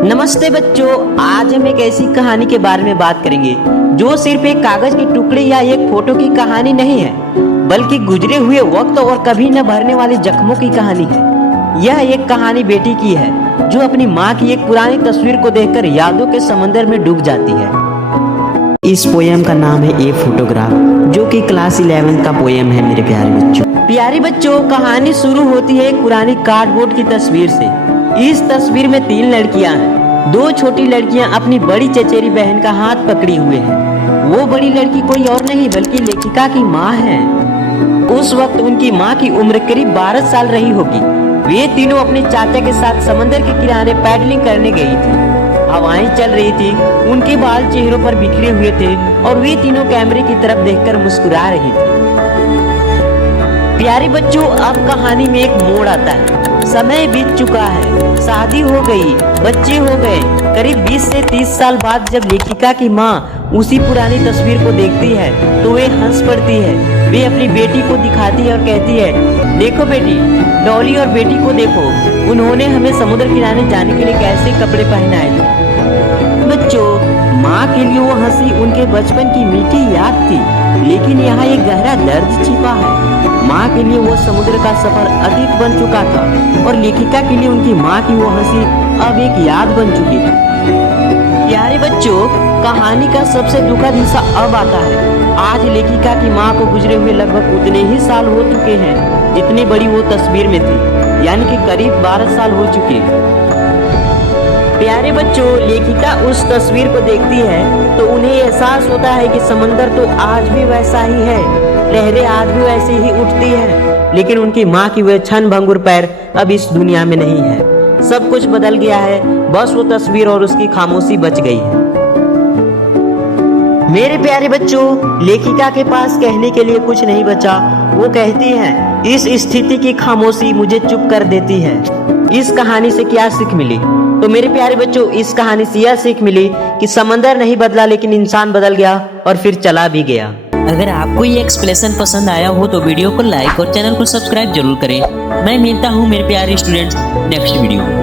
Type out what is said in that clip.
नमस्ते बच्चों, आज हम एक ऐसी कहानी के बारे में बात करेंगे जो सिर्फ एक कागज के टुकड़े या एक फोटो की कहानी नहीं है, बल्कि गुजरे हुए वक्त और कभी न भरने वाले जख्मों की कहानी है। यह एक कहानी बेटी की है जो अपनी माँ की एक पुरानी तस्वीर को देखकर यादों के समंदर में डूब जाती है। इस पोयम का नाम है ए फोटोग्राफ, जो कि क्लास 11 का पोयम है। मेरे प्यारे बच्चों, कहानी शुरू होती है एक पुरानी कार्डबोर्ड की तस्वीर से। इस तस्वीर में 3 लड़कियां हैं। 2 छोटी लड़कियां अपनी बड़ी चचेरी बहन का हाथ पकड़ी हुए हैं। वो बड़ी लड़की कोई और नहीं बल्कि लेखिका की माँ है। उस वक्त उनकी माँ की उम्र करीब 12 साल रही होगी। वे तीनों अपने चाचा के साथ समंदर के किनारे पैडलिंग करने गई थी। हवाएं चल रही थी, उनके बाल चेहरों पर बिखरे हुए थे और वे तीनों कैमरे की तरफ देखकर मुस्कुरा रही थी। प्यारे बच्चों, अब कहानी में एक मोड़ आता है। समय बीत चुका है, शादी हो गई, बच्चे हो गए। करीब 20 से 30 साल बाद जब लेखिका की माँ उसी पुरानी तस्वीर को देखती है तो वे हंस पड़ती है। वे अपनी बेटी को दिखाती है और कहती है, देखो बेटी, डॉली और बेटी को देखो, उन्होंने हमें समुद्र किनारे जाने के लिए कैसे कपड़े पहनाए थे। बच्चों, माँ के लिए वो हंसी उनके बचपन की मीठी याद थी, लेकिन यहाँ एक गहरा दर्द छिपा है। माँ के लिए वो समुद्र का सफर अतीत बन चुका था और लेखिका के लिए उनकी माँ की वो हंसी अब एक याद बन चुकी थी। प्यारे बच्चों, कहानी का सबसे दुखद हिस्सा अब आता है। आज लेखिका की माँ को गुजरे हुए लगभग उतने ही साल हो चुके हैं जितनी बड़ी वो तस्वीर में थी, यानी कि करीब 12 साल हो चुके। प्यारे बच्चों, लेखिका उस तस्वीर को देखती है तो उन्हें एहसास होता है कि समंदर तो आज भी वैसा ही है, लहरें आज भी वैसे ही उठती हैं, लेकिन उनकी माँ की वह क्षणभंगुर पैर अब इस दुनिया में नहीं है। सब कुछ बदल गया है, बस वो तस्वीर और उसकी खामोशी बच गई है। मेरे प्यारे बच्चों, लेखिका के पास कहने के लिए कुछ नहीं बचा। वो कहती है, इस स्थिति की खामोशी मुझे चुप कर देती है। इस कहानी से क्या सीख मिली? तो मेरे प्यारे बच्चों, इस कहानी से यह सीख मिली कि समंदर नहीं बदला, लेकिन इंसान बदल गया और फिर चला भी गया। अगर आपको ये एक्सप्लेनेशन पसंद आया हो तो वीडियो को लाइक और चैनल को सब्सक्राइब जरूर करें। मैं मिलता हूँ मेरे प्यारे स्टूडेंट्स नेक्स्ट वीडियो में।